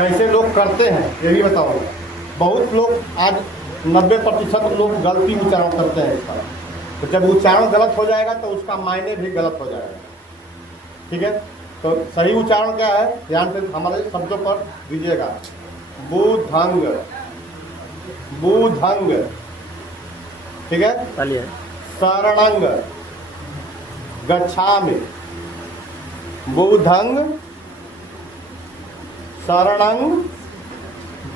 कैसे लोग करते हैं ये भी बताओ। बहुत लोग आज 90% लोग गलती उच्चारण करते हैं इसका। तो जब उच्चारण गलत हो जाएगा तो उसका मायने भी गलत हो जाएगा। ठीक है, तो सही उच्चारण क्या है, ध्यान से हमारे शब्दों पर दीजिएगा। बुधंग, बुधंग, ठीक है। चलिए। शरणंग गच्छामि, बुधंग शरणंग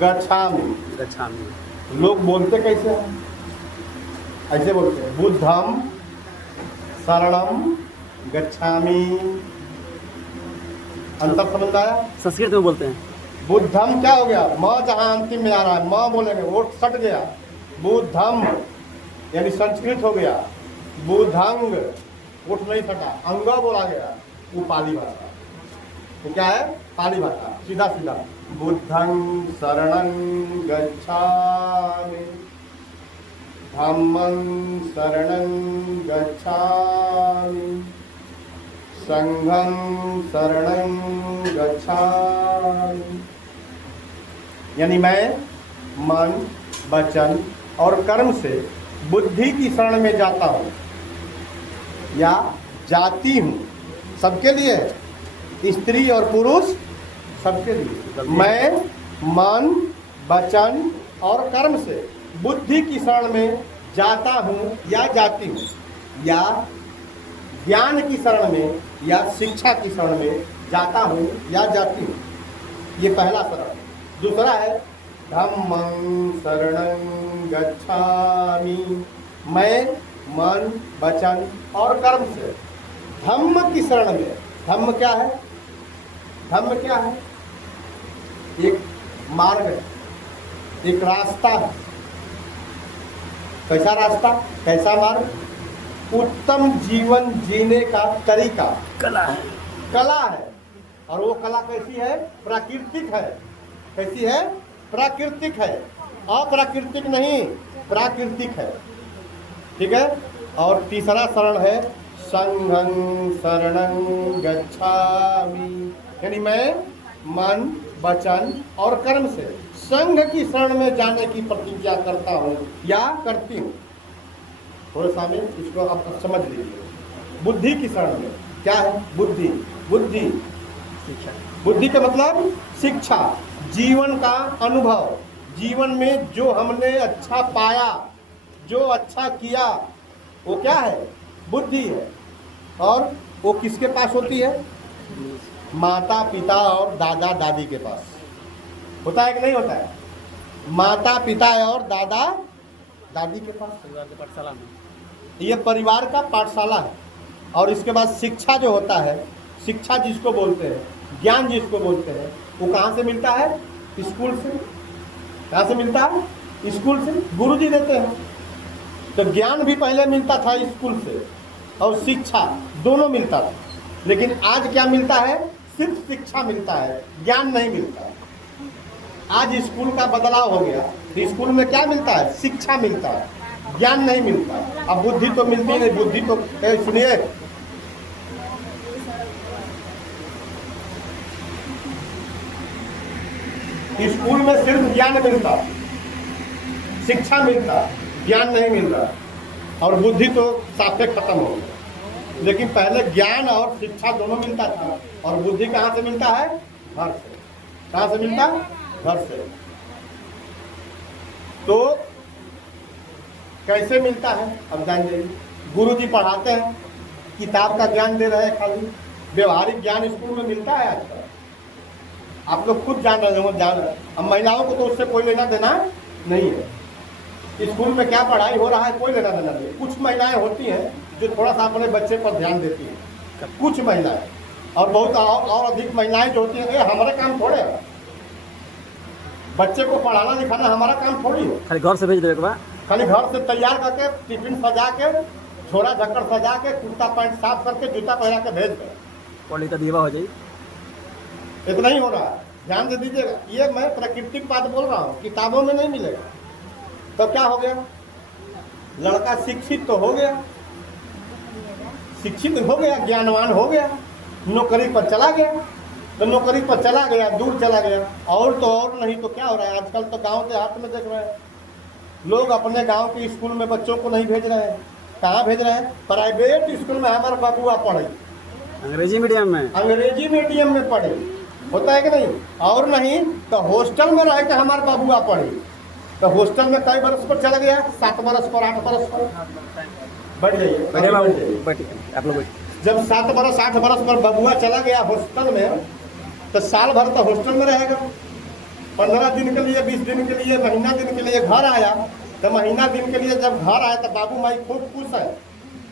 गच्छामि। गच्छामि लोग बोलते कैसे हैं, ऐसे बोलते हैं बुद्धम शरणम गच्छामि। अंतर समझ आया? संस्कृत में बोलते हैं। बुद्धम क्या हो गया, म जहाँ अंतिम में आ रहा है म बोलेंगे वो सट गया। बुद्धम यानी संस्कृत हो गया। बुधंग उठ नहीं सका, अंग बोला गया, वो पाली भाषा। तो क्या है, पाली भाषा, सीधा सीधा। बुद्धं शरणं गच्छामि, धम्मं शरणं गच्छामि, संघं शरणं गच्छामि। यानी मैं मन, वचन और कर्म से बुद्धि की शरण में जाता हूँ या जाती हूँ। सबके लिए, स्त्री और पुरुष सबके लिए। मैं मन, वचन और कर्म से बुद्धि की शरण में जाता हूँ या जाती हूँ, या ज्ञान की शरण में या शिक्षा की शरण में जाता हूँ या जाती हूँ। ये पहला शरण। दूसरा है धम्मं शरणं गच्छामि। मैं मन, वचन और कर्म से धम्म की शरण में। धम्म क्या है, धम्म क्या है, एक मार्ग है, एक रास्ता है। कैसा रास्ता, कैसा मार्ग, उत्तम जीवन जीने का तरीका, कला है, कला है। और वो कला कैसी है, प्राकृतिक है। कैसी है, प्राकृतिक है, अप्राकृतिक नहीं, प्राकृतिक है। ठीक है। और तीसरा शरण है संघं शरणं गच्छामि। यानी मैं मन, वचन और कर्म से संघ की शरण में जाने की प्रतिज्ञा करता हूँ या करती हूँ। थोड़ा सा में इसको आप समझ लीजिए। बुद्धि की शरण में क्या है, बुद्धि, बुद्धि शिक्षा, बुद्धि का मतलब शिक्षा, जीवन का अनुभव। जीवन में जो हमने अच्छा पाया, जो अच्छा किया, वो क्या है, बुद्धि है। और वो किसके पास होती है, माता पिता और दादा दादी के पास होता है कि नहीं होता है। माता पिता और दादा दादी के पास, परिवार के पाठशाला में। ये परिवार का पाठशाला है। और इसके बाद शिक्षा जो होता है, शिक्षा जिसको बोलते हैं, ज्ञान जिसको बोलते हैं, वो कहाँ से मिलता है, स्कूल से। कहाँ से मिलता है, स्कूल से, गुरुजी देते हैं। तो ज्ञान भी पहले मिलता था स्कूल से, और शिक्षा दोनों मिलता था। लेकिन आज क्या मिलता है, सिर्फ शिक्षा मिलता है, ज्ञान नहीं मिलता। आज स्कूल का बदलाव हो गया, स्कूल में क्या मिलता है, शिक्षा मिलता है, ज्ञान नहीं मिलता। अब बुद्धि तो मिलती नहीं, बुद्धि तो सुनिए, स्कूल में सिर्फ ज्ञान मिलता, शिक्षा मिलता, ज्ञान नहीं मिलता। और बुद्धि तो साफे खत्म हो गई। लेकिन पहले ज्ञान और शिक्षा दोनों मिलता था। और बुद्धि कहाँ से मिलता है, घर से। कहाँ से मिलता है, घर से। तो कैसे मिलता है, अब जान जाइए। गुरुजी पढ़ाते हैं, किताब का ज्ञान दे रहे हैं खाली, व्यवहारिक ज्ञान स्कूल में मिलता है आजकल। आप लोग खुद जान रहे हैं, जान रहे हैं। अब महिलाओं को तो उससे कोई लेना देना नहीं है। स्कूल में क्या पढ़ाई हो रहा है, कोई लेना देना नहीं। कुछ महिलाएं होती हैं जो थोड़ा सा अपने बच्चे पर ध्यान देती हैं, कुछ महिलाएं। और बहुत और अधिक महिलाएं जो होती हैं, हमारा काम थोड़े है, बच्चे को पढ़ाना लिखाना हमारा काम थोड़ी है। खाली घर से भेज देगा, खाली घर से तैयार करके, टिफिन सजा के, झोरा झक्कड़ सजा के, कुर्ता पैंट साफ करके, जूता पहना के भेज दे, पढ़ का दीवा हो जाए। इतना ही हो रहा है। ध्यान से दीजिएगा, ये मैं प्राकृतिक बात बोल रहा हूँ, किताबों में नहीं मिलेगा। तो क्या हो गया, लड़का शिक्षित तो हो गया, शिक्षित हो गया, ज्ञानवान हो गया, नौकरी पर चला गया, तो नौकरी पर चला गया, दूर चला गया। और नहीं तो क्या हो रहा है आजकल, तो गांव देहात में देख रहे हैं लोग अपने गांव के स्कूल में बच्चों को नहीं भेज रहे हैं। कहाँ भेज रहे हैं? प्राइवेट स्कूल में हमारा बबुआ पढ़े, अंग्रेजी मीडियम में। अंग्रेजी मीडियम में पढ़े, होता है कि नहीं? और नहीं तो हॉस्टल में रह के हमारा बबुआ पढ़े। तो हॉस्टल में कई बरस पर चला गया, 7 बरस पर, 8 बरस पर। बढ़ जाइए, बैठे बाबू, बढ़ जाइए। बैठिए, आप लोग बैठिए। जब 7 बरस 8 बरस पर बबुआ चला गया हॉस्टल में, तो साल भर तो हॉस्टल में रहेगा। 15 दिन के लिए, 20 दिन के लिए, महीना दिन के लिए घर आया, तो महीना दिन के लिए जब घर आया तो बाबू माई खूब खुश है,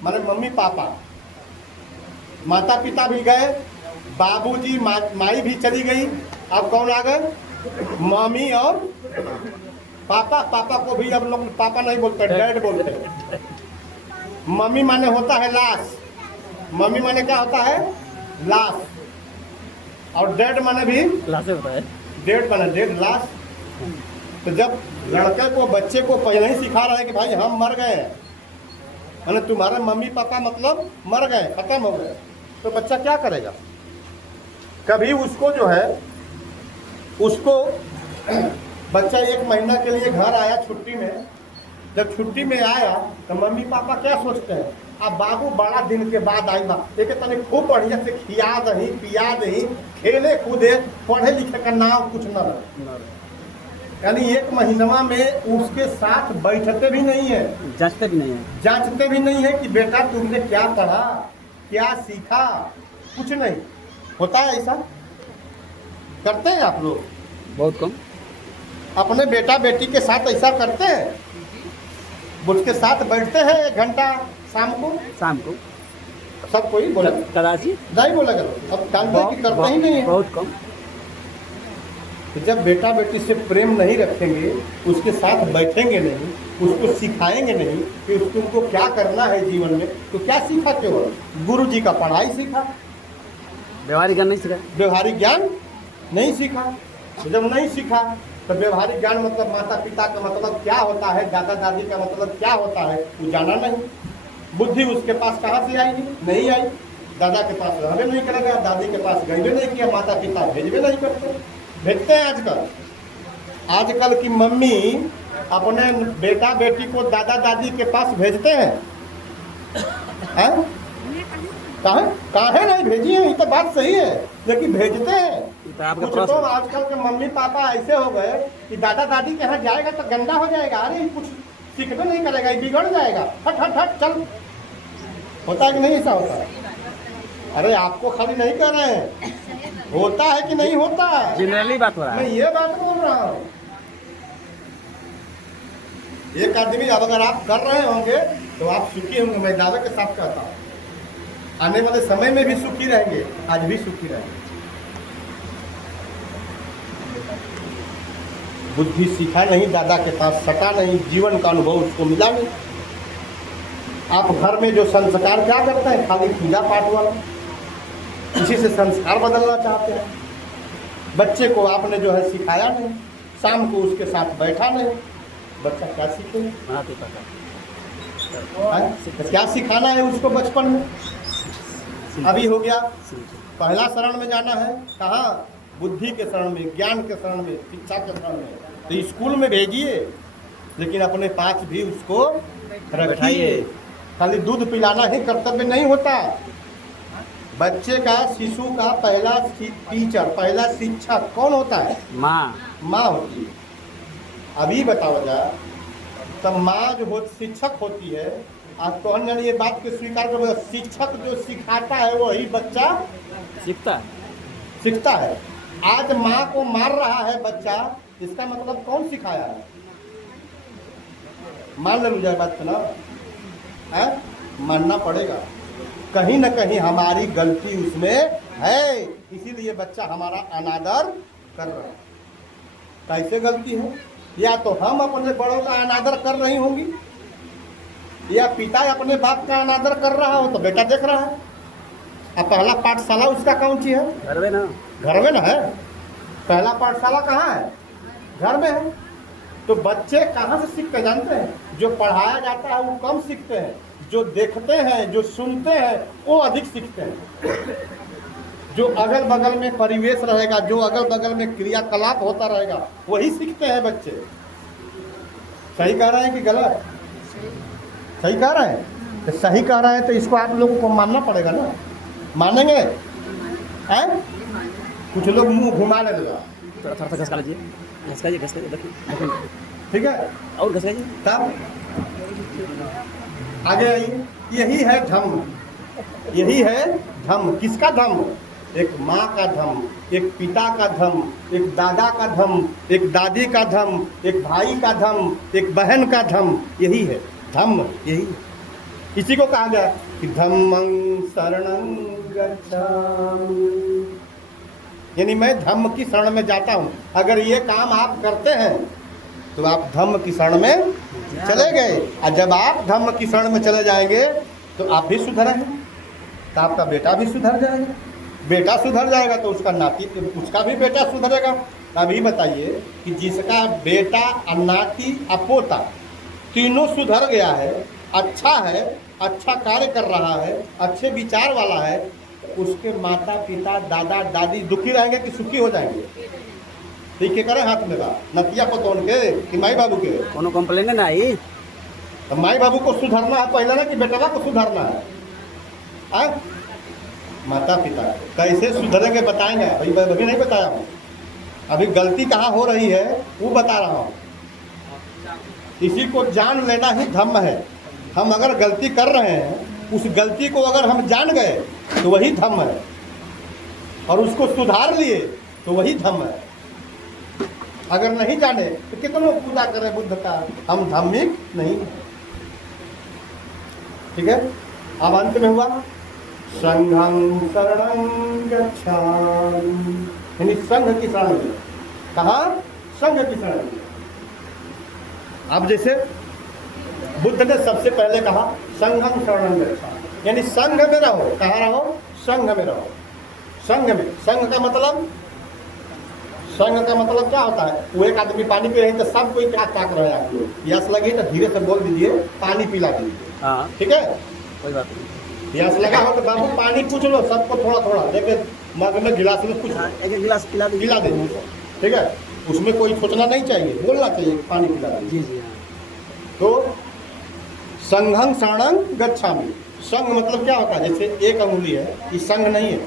माने मम्मी पापा, माता पिता भी गए, बाबूजी माई भी चली गई। अब कौन आ गए? मम्मी और पापा। पापा को भी अब लोग पापा नहीं बोलते, डैड बोलते हैं। मम्मी माने होता है लाश, मम्मी माने क्या होता है? लाश। और डैड माने भी लाशे होता है। डेढ़ माने डेढ़ लाश। तो जब लड़के को, बच्चे को पहले ही सिखा रहे हैं कि भाई हम मर गए, माने तुम्हारे मम्मी पापा मतलब मर गए, खत्म हो गए, तो बच्चा क्या करेगा? कभी उसको जो है, उसको बच्चा 1 महीना के लिए घर आया छुट्टी में, जब छुट्टी में आया तो मम्मी पापा क्या सोचते हैं? अब बाबू बड़ा दिन के बाद आई बा, एक तनी खूब बढ़िया से खिया दही, पिया दही, खेले कूदे, पढ़े लिखे का नाम कुछ न रहे। यानी 1 महीना में उसके साथ बैठते भी नहीं है, जांचते भी नहीं है, जांचते भी नहीं है कि बेटा तुमने क्या पढ़ा, क्या सीखा, कुछ नहीं होता है। ऐसा करते हैं आप लोग? बहुत कम। अपने बेटा बेटी के साथ ऐसा करते हैं? उसके साथ बैठते हैं 1 घंटा शाम को? सब कोई बोले कदाची नहीं बोलेगा, अब जानते कि करते ही नहीं है। बहुत कम। तो जब बेटा बेटी से प्रेम नहीं रखेंगे, उसके साथ बैठेंगे नहीं, उसको सिखाएंगे नहीं कि तुमको क्या करना है जीवन में, तो क्या सीखा? केवल गुरु जी का पढ़ाई सीखा, व्यवहारिक ज्ञान नहीं सीखा, व्यवहारिक ज्ञान नहीं सीखा। जब नहीं सीखा तो व्यवहारिक ज्ञान मतलब माता पिता का मतलब क्या होता है, दादा दादी का मतलब क्या होता है, वो जाना नहीं। बुद्धि उसके पास कहाँ से आएगी? नहीं आई। दादा के पास रहबे नहीं करेगा, दादी के पास गईबे नहीं किया, माता पिता भेजबे नहीं करते। भेजते हैं आजकल की मम्मी अपने बेटा बेटी को दादा दादी के पास भेजते हैं? काहे नहीं भेजी है? ये तो बात सही है, लेकिन भेजते हैं। कुछ तो आजकल के मम्मी पापा ऐसे हो गए कि दादा दादी के यहाँ जाएगा तो गंदा हो जाएगा, अरे कुछ सीखने नहीं करेगा, ये बिगड़ जाएगा, हट हट हट चल। होता है कि नहीं? ऐसा होता है? अरे आपको खाली नहीं कर रहे हैं, होता है कि नहीं होता? जनरली बात हो रहा मैं है। ये बात बोल रहा हूँ। एक आदमी अब अगर आप कर रहे होंगे तो आप सुखी होंगे, मैं दावे के साथ कहता हूँ। आने वाले समय में भी सुखी रहेंगे, आज भी सुखी रहेंगे। बुद्धि सीखा नहीं, दादा के पास सटा नहीं, जीवन का अनुभव उसको मिला नहीं। आप घर में जो संस्कार क्या करते हैं? खाली पूजा पाठ वाला, इसी से संस्कार बदलना चाहते हैं। बच्चे को आपने जो है सिखाया नहीं, शाम को उसके साथ बैठा नहीं, बच्चा क्या सीखेगा? तो क्या सिखाना है उसको बचपन में? अभी हो गया पहला शरण में जाना है, कहाँ? बुद्धि के शरण में, ज्ञान के शरण में, शिक्षा के शरण में। तो स्कूल में भेजिए, लेकिन अपने पास भी उसको रखिए। खाली दूध पिलाना ही कर्तव्य नहीं होता। बच्चे का, शिशु का पहला टीचर, पहला शिक्षक कौन होता है? माँ होती है। अभी बताओ जा, तब माँ जो शिक्षक होती है, आज तो अन्य ये बात को स्वीकार करो, शिक्षक जो सिखाता है वही बच्चा सीखता है। आज माँ को मार रहा है बच्चा, इसका मतलब कौन सिखाया है? मान लो जाए बात ना, है मानना पड़ेगा। कहीं न कहीं हमारी गलती उसमें है, इसीलिए बच्चा हमारा अनादर कर रहा है। कैसे गलती है? या तो हम अपने बड़ों का अनादर कर रही होंगी, या पिता अपने बाप का अनादर कर रहा हो तो बेटा देख रहा है। अब पहला पाठशाला उसका कौन सी है? घर में ना है। पहला पाठशाला कहाँ है? घर में है। तो बच्चे कहाँ से सीखते हैं जानते हैं? जो पढ़ाया जाता है वो कम सीखते हैं, जो देखते हैं, जो सुनते हैं वो अधिक सीखते हैं। जो अगल बगल में परिवेश रहेगा, जो अगल बगल में क्रियाकलाप होता रहेगा, वही सीखते हैं बच्चे। सही कह रहे हैं कि गलत? सही कह रहे हैं? तो सही कह रहे हैं तो इसको आप लोगों को मानना पड़ेगा ना। मानेंगे? हैं? कुछ लोग मुंह घुमा लेगा। थोड़ा थोड़ा घसका लीजिए, घसकाइए घसकाइए, देखिए ठीक है, और घसकाइए। तब आगे आइए। यही है धम्म, यही है धम्म। किसका धम्म? एक माँ का धम्म, एक पिता का धम्म, एक दादा का धम्म, एक दादी का धम्म, एक भाई का धम्म, एक बहन का धम्म। यही है धम्म, यही। इसी को कहा गया कि धम्मं शरणं गच्छामि, यानी मैं धम्म की शरण में जाता हूँ। अगर ये काम आप करते हैं तो आप धम्म की शरण में चले गए। और जब आप धम्म की शरण में चले जाएंगे तो आप भी सुधरेंगे, तो आपका बेटा भी सुधर जाएगा। बेटा सुधर जाएगा तो उसका नाती, उसका भी बेटा सुधरेगा। अभी बताइए कि जिसका बेटा और नाती और पोता तीनों सुधर गया है, अच्छा है, अच्छा कार्य कर रहा है, अच्छे विचार वाला है, उसके माता पिता दादा दादी दुखी रहेंगे कि सुखी हो जाएंगे? ठीक है, करें हाथ में बात नतिया को तोड़ के कि माई बाबू के कोनो कंप्लेन ना आई। तो माई बाबू को सुधरना है पहले ना कि बेटा को सुधरना है? आ? माता पिता कैसे सुधरेंगे बताएंगे? अभी नहीं बताया हूँ। अभी गलती कहाँ हो रही है वो बता रहा हूँ। इसी को जान लेना ही धम्म है। हम अगर गलती कर रहे हैं, उस गलती को अगर हम जान गए तो वही धम्म है, और उसको सुधार लिए तो वही धम्म है। अगर नहीं जाने तो कितनों पूजा करें बुद्ध का, हम धार्मिक नहीं। ठीक है, अब अंत में हुआ संघं शरणं गच्छामि, यानी संघ की शरण में। कहाँ? संघ की शरण में। अब जैसे बुद्ध ने सबसे पहले कहा संघं शरणं गच्छामि, यानी संघ में रहो। कहाँ रहो? संघ में रहो। संघ में, संघ का मतलब, संघ का मतलब क्या होता है? वो एक आदमी पानी पी रहे हैं तो सब कोई क्या ताक रहे हैं? आप लोग प्यास लगी तो धीरे से बोल दीजिए पानी पिला दीजिए। हाँ, ठीक है, कोई बात नहीं। प्यास लगा हो तो बाबू पानी पूछ लो, सबको थोड़ा थोड़ा लेके मग में गिलास में पूछ लो, एक गिलास पिला दीजिए। पिला दीजिए। ठीक है, उसमें कोई सोचना नहीं चाहिए, बोलना चाहिए पानी पिला दीजिए। जी जी हाँ। तो संघं शरणं गच्छामि, संघ मतलब क्या होता है? जैसे एक अंगुली है, ये संघ नहीं है।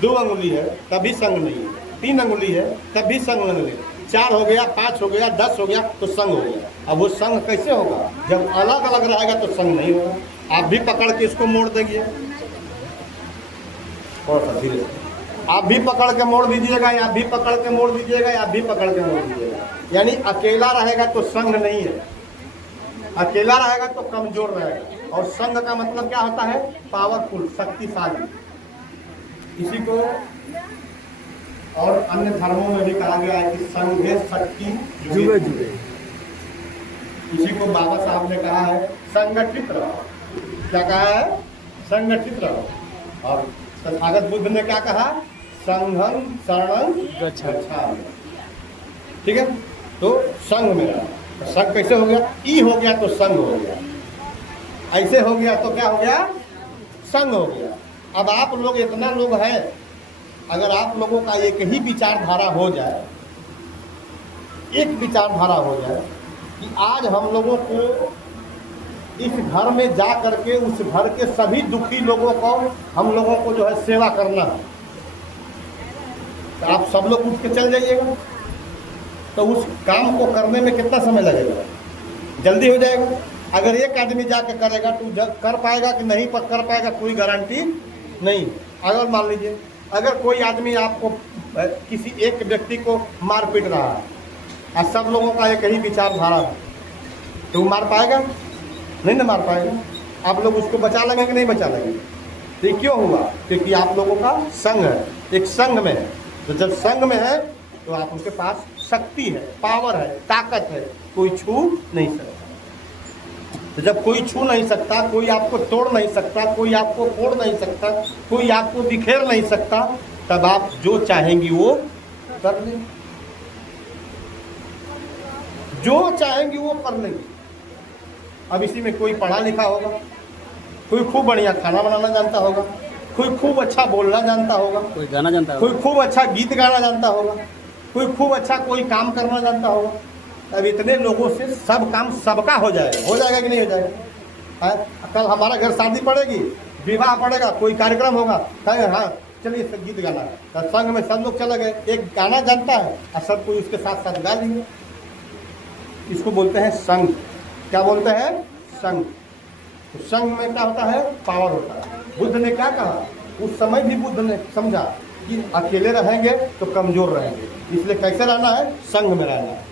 दो अंगुली है तभी संघ नहीं है। तीन अंगुली है तभी संघ नहीं है। 4 हो गया, 5 हो गया, 10 हो गया तो संघ हो गया। अब वो संघ कैसे होगा? जब अलग अलग रहेगा तो संघ नहीं होगा। आप भी पकड़ के इसको मोड़ देंगे, और धीरे आप भी पकड़ के मोड़ दीजिएगा, या आप भी पकड़ के मोड़ दीजिएगा, या आप भी पकड़ के मोड़ दीजिएगा। यानी अकेला रहेगा तो संघ नहीं है, अकेला रहेगा तो कमजोर रहेगा। और संघ का मतलब क्या होता है? पावरफुल, शक्तिशाली। इसी को और अन्य धर्मों में भी कहा गया है कि संघे शक्ति जुए जुए। इसी को बाबा साहब ने कहा है संगठित रहो। क्या कहा है? संगठित रहो। और तथागत बुद्ध ने क्या कहा? संघं शरणं गच्छामि। ठीक है, तो संघ में रहो। संघ कैसे हो गया? ई हो गया तो संघ हो गया, ऐसे हो गया तो क्या हो गया? संघ हो गया। अब आप लोग इतना लोग हैं, अगर आप लोगों का एक ही विचारधारा हो जाए, एक विचारधारा हो जाए कि आज हम लोगों को इस घर में जा करके उस घर के सभी दुखी लोगों को हम लोगों को जो है सेवा करना है, तो आप सब लोग उठ के चल जाइएगा। तो उस काम को करने में कितना समय लगेगा? जल्दी हो जाएगा। अगर एक आदमी जाके करेगा तो कर पाएगा कि नहीं कर पाएगा, कोई गारंटी नहीं। अगर मान लीजिए अगर कोई आदमी आपको किसी एक व्यक्ति को मार पीट रहा है और सब लोगों का एक ही विचारधारा है, तो वो मार पाएगा? नहीं ना मार पाएगा। आप लोग उसको बचा लेंगे कि नहीं बचा लेंगे? तो ये क्यों हुआ? क्योंकि आप लोगों का संघ है, एक संघ में है। तो जब संघ में है तो आप उनके पास शक्ति है, पावर है, ताकत है, कोई छू नहीं सकता। तो जब कोई छू नहीं सकता, कोई आपको तोड़ नहीं सकता, कोई आपको फोड़ नहीं सकता, कोई आपको बिखेर नहीं सकता, तब आप जो चाहेंगी वो कर लेंगे, जो चाहेंगी वो कर लेंगे। अब इसी में कोई पढ़ा लिखा होगा, कोई खूब बढ़िया खाना बनाना जानता होगा, कोई खूब अच्छा बोलना जानता होगा, कोई गाना जानता कोई होगा। खूब अच्छा गीत गाना जानता होगा, कोई खूब अच्छा कोई काम करना जानता होगा। अब इतने लोगों से सब काम सबका हो जाएगा कि नहीं हो जाएगा? है? कल हमारा घर शादी पड़ेगी, विवाह पड़ेगा, कोई कार्यक्रम होगा, कहेंगे हाँ चलिए सब गीत गाना है, तो संग में सब लोग चले गए, एक गाना जानता है और सब कोई उसके साथ साथ गा लेंगे। इसको बोलते हैं संग। क्या बोलते हैं? संग। तो संग में क्या होता है? पावर होता है। बुद्ध ने क्या कहा? उस समय भी बुद्ध ने समझा कि अकेले रहेंगे तो कमजोर रहेंगे, इसलिए कैसे रहना है? संग में रहना है।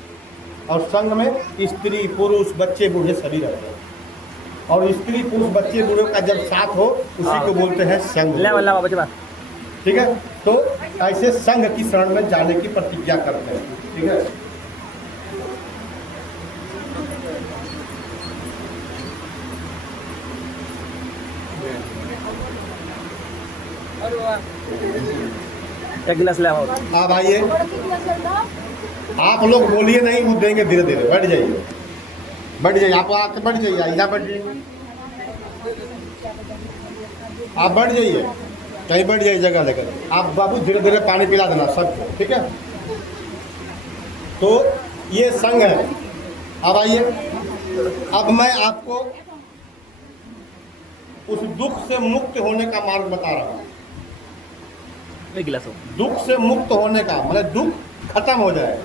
और संग में स्त्री पुरुष बच्चे बूढ़े सभी रहते हैं, और स्त्री पुरुष बच्चे बूढ़े का जब साथ हो उसी को बोलते हैं संग। ठीक है, तो ऐसे संघ की शरण में जाने की प्रतिज्ञा करते हैं। ठीक है, एक गिलास ले आओ। अब आइए, आप लोग बोलिए नहीं, वो देंगे धीरे धीरे। बैठ जाइए, बैठ जाइए, आप आके बैठ जाइए, इधर बैठ जाइए, आप बैठ जाइए, कहीं बैठ जाइए जगह लेकर। आप बाबू धीरे धीरे पानी पिला देना सबको, ठीक है? तो ये संग है। अब आइए, अब मैं आपको उस दुख से मुक्त होने का मार्ग बता रहा हूँ। एक गिलास हो। दुख से मुक्त होने का मतलब दुख खत्म हो जाए,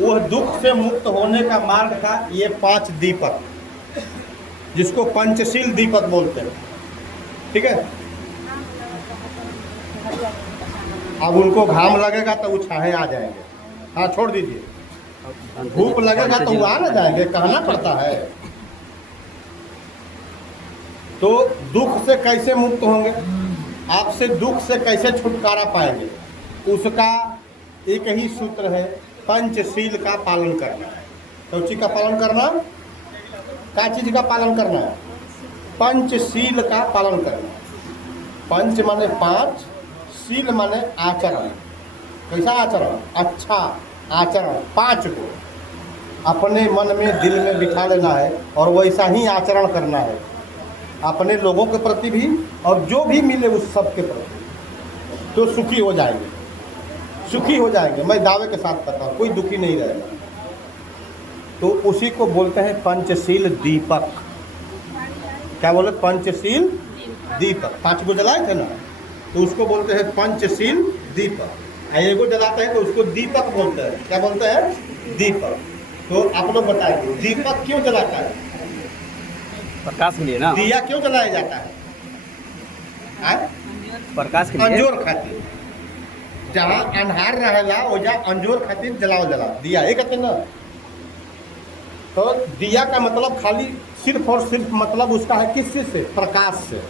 वह दुख से मुक्त होने का मार्ग का ये 5 दीपक, जिसको पंचशील दीपक बोलते हैं। ठीक है, अब उनको घाम लगेगा तो वो छाहे आ जाएंगे। हाँ छोड़ दीजिए, धूप लगेगा तो वो आ ना जाएंगे, कहना पड़ता है। तो दुख से कैसे मुक्त होंगे, आपसे दुख से कैसे छुटकारा पाएंगे, उसका एक ही सूत्र है, पंचशील का पालन करना। तो चीज का पालन करना, क्या चीज का पालन करना है? पंचशील का पालन करना। पंच माने 5, शील माने आचरण। कैसा आचरण? अच्छा आचरण। 5 को अपने मन में दिल में बिठा लेना है और वैसा ही आचरण करना है, अपने लोगों के प्रति भी और जो भी मिले उस सब के प्रति, तो सुखी हो जाएंगे, सुखी हो जाएंगे। मैं दावे के साथ कहता हूँ, कोई दुखी नहीं रहेगा। तो उसी को बोलते हैं पंचशील दीपक। क्या बोले? पंचशील दीपक। 5 को जलाए थे ना, तो उसको बोलते हैं पंचशील दीपक। एगो जलाते हैं तो उसको दीपक बोलते हैं। क्या बोलते हैं? दीपक। तो आप लोग बताएंगे दीपक क्यों जलाता है? प्रकाश के लिए ना। दिया क्यों जलाया जाता है? प्रकाश के लिए। अंजोर खातिर। जहाँ अन्हार रहेला वजह अंजोर खातिर जलाओ जला दिया, एक कहते ना। तो दिया का मतलब खाली सिर्फ और सिर्फ मतलब उसका है किस चीज से? प्रकाश से।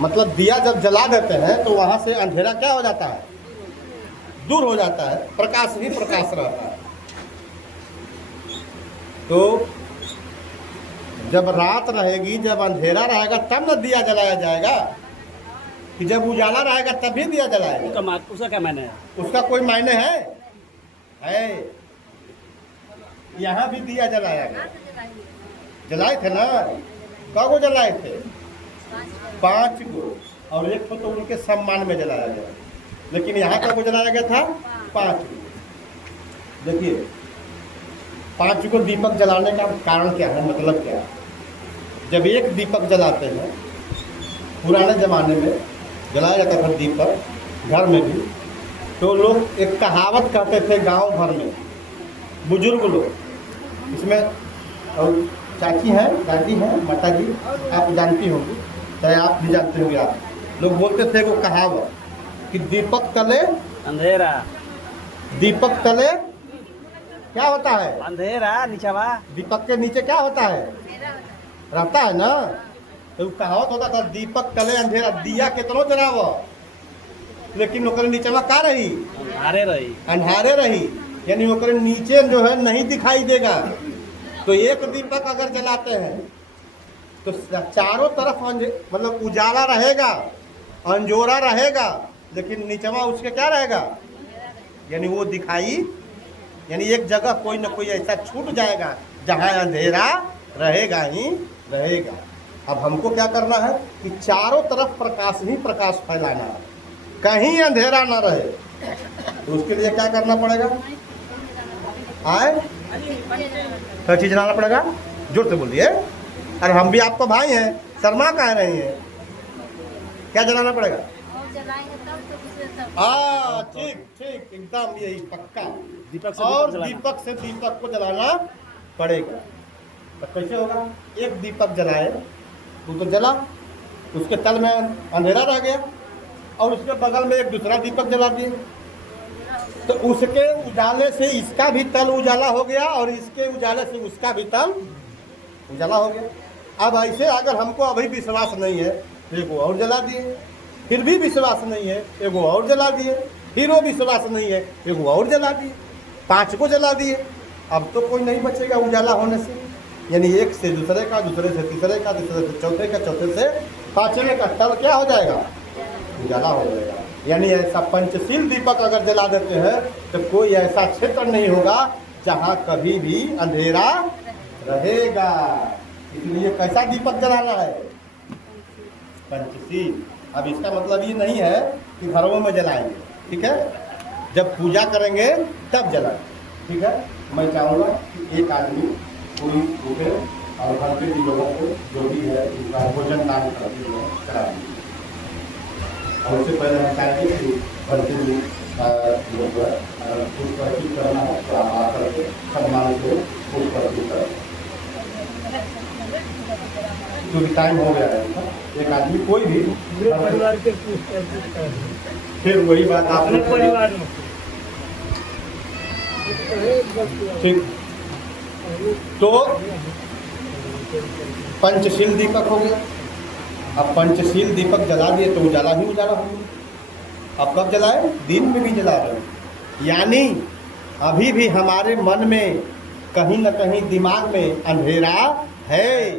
मतलब दिया जब जला देते हैं तो वहां से अंधेरा क्या हो जाता है? दूर हो जाता है, प्रकाश ही प्रकाश रहता है। तो जब रात रहेगी, जब अंधेरा रहेगा तब न दिया जलाया जाएगा, कि जब उजाला रहेगा तभी दिया जलाएगा। उसका क्या मायने है? उसका कोई मायने है? यहाँ भी दिया जलाया गया, जलाए थे ना। कब जलाए थे? 5 को, और एक तो उनके सम्मान में जलाया गया। लेकिन यहाँ कब जलाया गया था? 5 को। देखिए 5 को दीपक जलाने का कारण क्या है, मतलब क्या है? जब एक दीपक जलाते हैं, पुराने ज़माने में जलाया जाता था दीपक घर में भी, तो लोग एक कहावत कहते थे गांव भर में, बुजुर्ग लोग, इसमें और चाची हैं, दादी हैं, माता जी, आप जानती होंगी, चाहे आप भी जानते होंगे। आप लोग बोलते थे वो कहावत कि दीपक तले अंधेरा, दीपक तले क्या होता है? अंधेरा नीचवा। दीपक के नीचे क्या होता है? रहता है ना। तो कहावत होता था दीपक तले अंधेरा, दिया कितनो जलाव लेकिन ओकरे नीचे में का रही? अंधारे रही। अंधारे रही, यानी ओकरे नीचे जो है नहीं दिखाई देगा। तो एक दीपक अगर जलाते हैं तो चारों तरफ मतलब उजाला रहेगा, अंजोरा रहेगा, लेकिन नीचवा उसके क्या रहेगा? यानी वो दिखाई, यानी एक जगह कोई ना कोई ऐसा छूट जाएगा जहाँ अंधेरा रहेगा ही रहेगा। अब हमको क्या करना है कि चारों तरफ प्रकाश ही प्रकाश फैलाना है, कहीं अंधेरा ना रहे। तो उसके लिए क्या करना पड़ेगा? आए क्या चीज लाना पड़ेगा? जोर से बोलिए। अरे हम भी आपको भाई हैं, शर्मा कह रही हैं। क्या जलाना पड़ेगा? हाँ ठीक ठीक, एकदम यही पक्का। दीपक से और दीपक जलाना। दीपक से दीपक को जलाना पड़ेगा। तो कैसे होगा? एक दीपक जलाए तो जला, उसके तल में अंधेरा रह गया, और उसके बगल में एक दूसरा दीपक जला दिए, तो उसके उजाले से इसका भी तल उजाला हो गया और इसके उजाले से उसका भी तल उजाला हो गया। अब ऐसे अगर हमको अभी विश्वास नहीं है तो एगो और जला दिए, फिर भी विश्वास नहीं है एगो और जला दिए, फिर वो विश्वास नहीं है एगो और जला दिए, 5 को जला दिए। अब तो कोई नहीं बचेगा उजाला होने से, यानी एक से दूसरे का, दूसरे से तीसरे का, तीसरे से चौथे का, चौथे से 5वें का तल क्या हो जाएगा? उजाला हो जाएगा। यानी ऐसा पंचशील दीपक अगर जला देते हैं तो कोई ऐसा क्षेत्र नहीं होगा जहाँ कभी भी अंधेरा रहेगा। इसलिए कैसा दीपक जलाना है? पंचशील। अब इसका मतलब ये नहीं है कि घरों में जलाएंगे, ठीक है? जब पूजा करेंगे तब जलाएं, ठीक है? मैं चाहूँगा कि एक आदमी पूरी उठे और घर के लोगों को जो भी है उनका भोजन दान करके करा दीजिए। और उससे पहले हम चाहेंगे कि घर के लोग जो है पुष्प अर्पित करना है, तो आप आकर के सम्मान से पुष्प अर्पित करें, क्योंकि टाइम हो गया है। एक आदमी कोई भी परिवार के पुष्प अर्पित करें। फिर वही बात अपने आप परिवार में ठीक। तो पंचशील दीपक हो गया। अब पंचशील दीपक जला दिए तो उजाला ही उजाला हो गया। अब कब जलाए? दिन में भी जला रहे। यानी अभी भी हमारे मन में कहीं न कहीं दिमाग में अंधेरा है।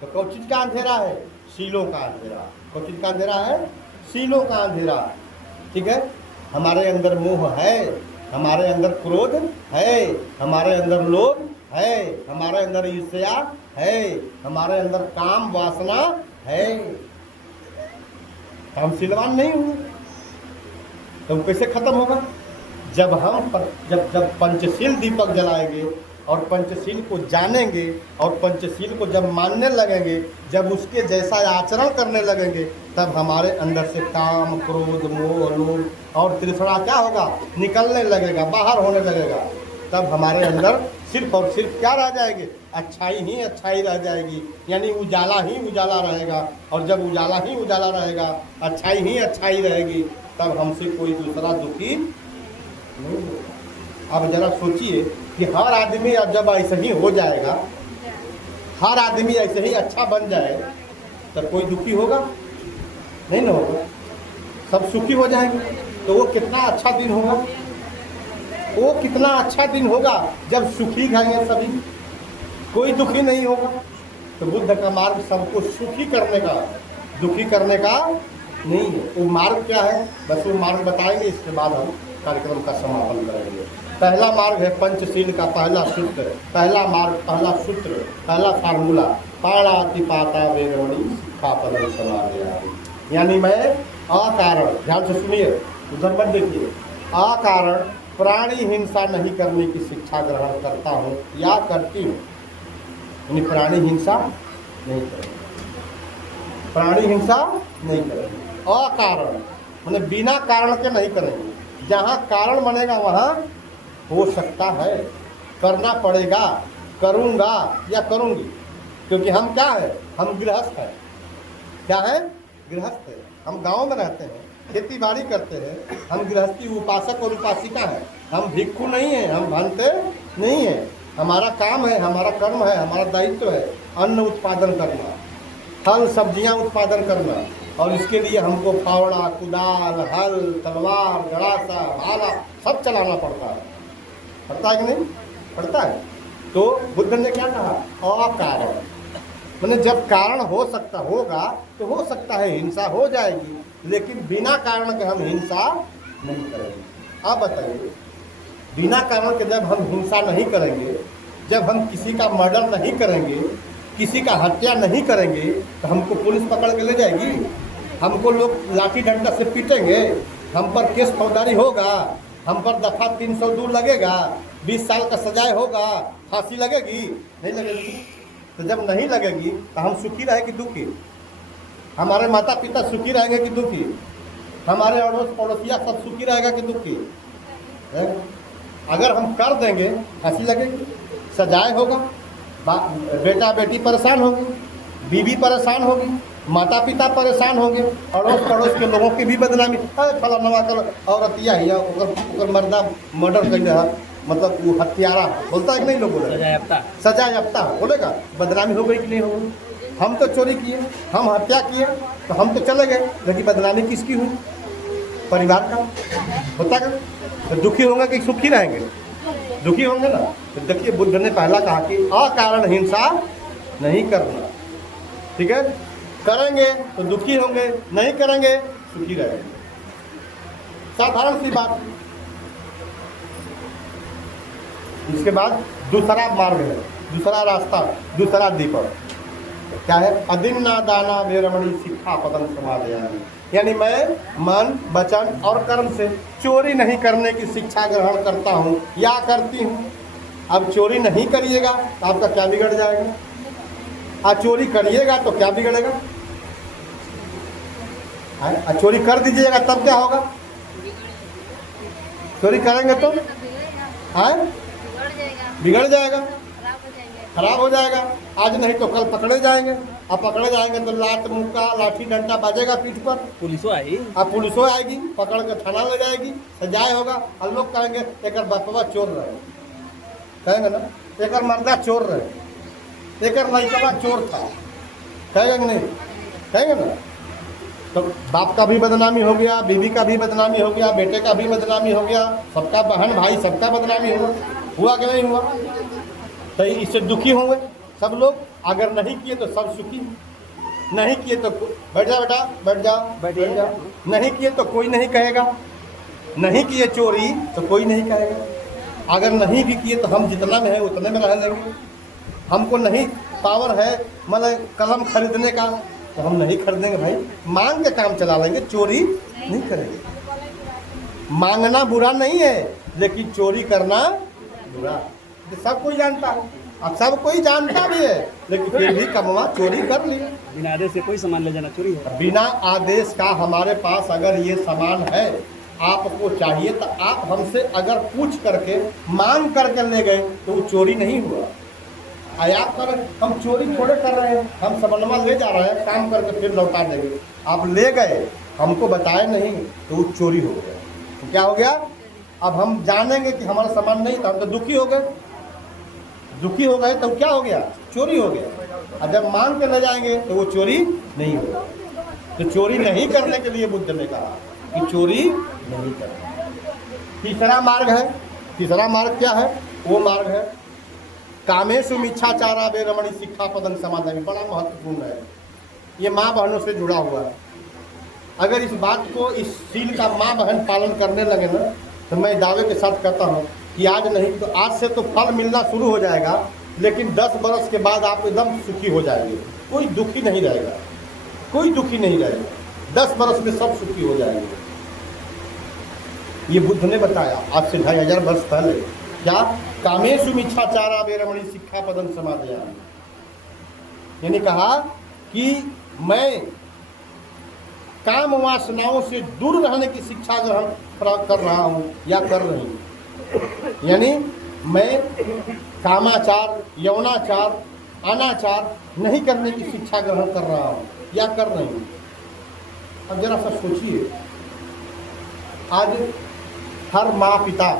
तो कौन चीज का अंधेरा है? शीलों का अंधेरा। कौन चीज का अंधेरा है? शीलों का अंधेरा, ठीक है? हमारे अंदर मोह है, हमारे अंदर क्रोध है, हमारे अंदर लोभ है, हमारे अंदर ईर्ष्या है, हमारे अंदर काम वासना है। हम शीलवान नहीं हुए तो कैसे खत्म होगा? जब हम जब पंचशील दीपक जलाएंगे और पंचशील को जानेंगे और पंचशील को जब मानने लगेंगे, जब उसके जैसा आचरण करने लगेंगे, तब हमारे अंदर से काम, क्रोध, मोह, लोभ और तृष्णा क्या होगा? निकलने लगेगा, बाहर होने लगेगा। तब हमारे अंदर सिर्फ और सिर्फ क्या रह जाएगी? अच्छाई ही अच्छाई रह जाएगी। यानी उजाला ही उजाला रहेगा, और जब उजाला ही उजाला रहेगा, अच्छाई ही अच्छाई रहेगी, तब हमसे कोई दूसरा दुखी नहीं होगा। अब जरा सोचिए कि हर आदमी अब जब ऐसे ही हो जाएगा, हर आदमी ऐसे ही अच्छा बन जाए, तब कोई दुखी होगा नहीं ना होगा, सब सुखी हो जाएंगे। तो वो कितना अच्छा दिन होगा, वो कितना अच्छा दिन होगा जब सुखी रहेंगे सभी, कोई दुखी नहीं होगा। तो बुद्ध का मार्ग सबको सुखी करने का, दुखी करने का नहीं है। वो मार्ग क्या है, बस वो मार्ग बताएंगे, इसके बाद हम कार्यक्रम का समापन करेंगे। पहला मार्ग है पंचशील का पहला सूत्र, पहला मार्ग, पहला सूत्र, पहला फार्मूला, पाणातिपाता वेरमणि सिक्खापदं समादयामि। यानी मैं अकारण, ध्यान से सुनिए, उधर मत देखिए, अकारण प्राणी हिंसा नहीं करने की शिक्षा ग्रहण करता हूँ या करती हूँ। यानी प्राणी हिंसा नहीं करेंगे, प्राणी हिंसा नहीं करेंगे। अकारण माने बिना कारण के नहीं करेंगे। जहाँ कारण बनेगा वहाँ हो सकता है, करना पड़ेगा, करूँगा या करूँगी, क्योंकि हम क्या है? हम गृहस्थ हैं। क्या है? गृहस्थ है। हम गांव में रहते हैं, खेती बाड़ी करते हैं, हम गृहस्थी उपासक और उपासिका हैं। हम भिक्षु नहीं हैं, हम भंते नहीं हैं। हमारा काम है, हमारा कर्म है, हमारा दायित्व है अन्न उत्पादन करना, फल सब्जियां उत्पादन करना, और इसके लिए हमको फावड़ा, कुदाल, हल, तलवार, गड़ासा, भाला सब चलाना पड़ता है। पड़ता है कि नहीं? पड़ता है। तो बुद्ध ने क्या कहा? अकारण, मैंने जब कारण हो सकता होगा तो हो सकता है हिंसा हो जाएगी, लेकिन बिना कारण के हम हिंसा नहीं करेंगे। आप बताइए, बिना कारण के जब हम हिंसा नहीं करेंगे, जब हम किसी का मर्डर नहीं करेंगे, किसी का हत्या नहीं करेंगे तो हमको पुलिस पकड़ के ले जाएगी, हमको लोग लाठी डंडा से पीटेंगे, हम पर केस फौजदारी होगा, हम पर दफा 302 लगेगा, 20 साल का सजाए होगा, फांसी लगेगी? नहीं लगेगी। तो जब नहीं लगेगी तो हम सुखी रहे कि दुखी? हमारे माता पिता सुखी रहेंगे कि दुखी? हमारे अड़ोस पड़ोसिया सब सुखी रहेगा कि दुखी? अगर हम कर देंगे फांसी लगेगी, सजाए होगा, बेटा बेटी परेशान होगी, बीवी परेशान होगी, माता पिता परेशान होंगे, अड़ोस पड़ोस के लोगों की भी बदनामी, अरे फलाना कर औरतिया ही ओकर मर्दा मर्डर कैले है, मतलब वो हत्यारा बोलता है कि नहीं? लोग बोले सजा याफ्ता बोलेगा, बदनामी हो गई कि नहीं हो गई? हम तो चोरी किए, हम हत्या किए तो हम तो चले गए, लेकिन बदनामी किसकी हुई? परिवार का होता है। तो दुखी होंगे कि सुखी रहेंगे? दुखी होंगे ना। तो देखिए बुद्ध ने पहला कहा कि अकारण हिंसा नहीं करना, ठीक है? करेंगे तो दुखी होंगे, नहीं करेंगे सुखी रहेंगे, साधारण सी बात। इसके बाद दूसरा मार्ग है, दूसरा रास्ता, दूसरा दीपक क्या है? अदिन्ना दाना वेरमणि शिक्षा पदम समादयामि, यानी मैं मन वचन और कर्म से चोरी नहीं करने की शिक्षा ग्रहण करता हूँ या करती हूँ। अब चोरी नहीं करिएगा तो आपका क्या बिगड़ जाएगा? आज चोरी करिएगा तो क्या बिगड़ेगा? चोरी कर दीजिएगा तब क्या होगा? चोरी करेंगे तो बिगड़ जाएगा, खराब हो जाएगा। आज नहीं तो कल पकड़े जाएंगे, अब पकड़े जाएंगे तो लात मुक्का लाठी डंडा बाजेगा पीठ पर, पुलिसो आई, अब पुलिसो आएगी, पकड़ के थाना ले जाएगी, सजाए होगा, और लोग कहेंगे एक बापवा चोर रहे, कहेंगे ना एक मर्दा चोर रहे, एक लड़का चोर था, कहेंगे नहीं? कहेंगे ना। तो बाप का भी बदनामी हो गया, बीवी का भी बदनामी हो गया, बेटे का भी बदनामी हो गया, सबका बहन भाई सबका बदनामी हुआ कि नहीं हुआ? तो इससे दुखी होंगे सब लोग। अगर नहीं किए तो सब सुखी, नहीं किए तो बैठ जा बेटा, बैठ जाओ, नहीं किए तो कोई नहीं कहेगा, नहीं किए चोरी तो कोई नहीं कहेगा। अगर नहीं भी किए तो हम जितना में है उतने में रह लेंगे। हमको नहीं पावर है मतलब कलम खरीदने का तो हम नहीं खरीदेंगे भाई, मांग के काम चला लेंगे, चोरी नहीं करेंगे। मांगना बुरा नहीं है, लेकिन चोरी करना बुरा, तो सब कोई जानता है, अब सब कोई जानता भी है, लेकिन फिर भी कमवा चोरी कर लिया। बिना आदेश से कोई सामान ले जाना चोरी है। बिना आदेश का हमारे पास अगर ये सामान है, आपको चाहिए तो आप हमसे अगर पूछ करके मांग करके ले गए तो वो चोरी नहीं हुआ। आप कर हम चोरी थोड़े कर रहे हैं, हम सामानवा ले जा रहे हैं, काम करके फिर लौटा देंगे। आप ले गए हमको बताए नहीं तो वो चोरी हो गया। तो क्या हो गया? अब हम जानेंगे कि हमारा सामान नहीं था, हम तो दुखी हो गए, दुखी हो गए तो क्या हो गया? चोरी हो गया। और जब मांग के ले जाएंगे तो वो चोरी नहीं होगा। तो चोरी नहीं करने के लिए बुद्ध ने कहा कि चोरी नहीं करना। तीसरा मार्ग है, तीसरा मार्ग क्या है? वो मार्ग है कामेषु मिच्छाचारा वेरमणि शिक्षा पदं समादयामि। बड़ा महत्वपूर्ण है, ये माँ बहनों से जुड़ा हुआ है। अगर इस बात को, इस सील का माँ बहन पालन करने लगे ना, तो मैं दावे के साथ कहता हूँ कि आज नहीं तो आज से तो फल मिलना शुरू हो जाएगा, लेकिन 10 बरस के बाद आप एकदम सुखी हो जाएंगे, कोई दुखी नहीं रहेगा, कोई दुखी नहीं रहेगा। 10 बरस में सब सुखी हो जाएंगे। ये बुद्ध ने बताया आज से 2500 वर्ष पहले। क्या? कामेषु मिच्छाचारा वेरमणि शिक्षा पदं समादयामि, यानी कहा कि मैं काम वासनाओं से दूर रहने की शिक्षा ग्रहण कर रहा हूँ या कर रही हूँ। यानी मैं कामाचार, यौनाचार, अनाचार नहीं करने की शिक्षा ग्रहण कर रहा हूँ या कर रही हूँ। अब जरा सा सोचिए, आज हर माँ पिता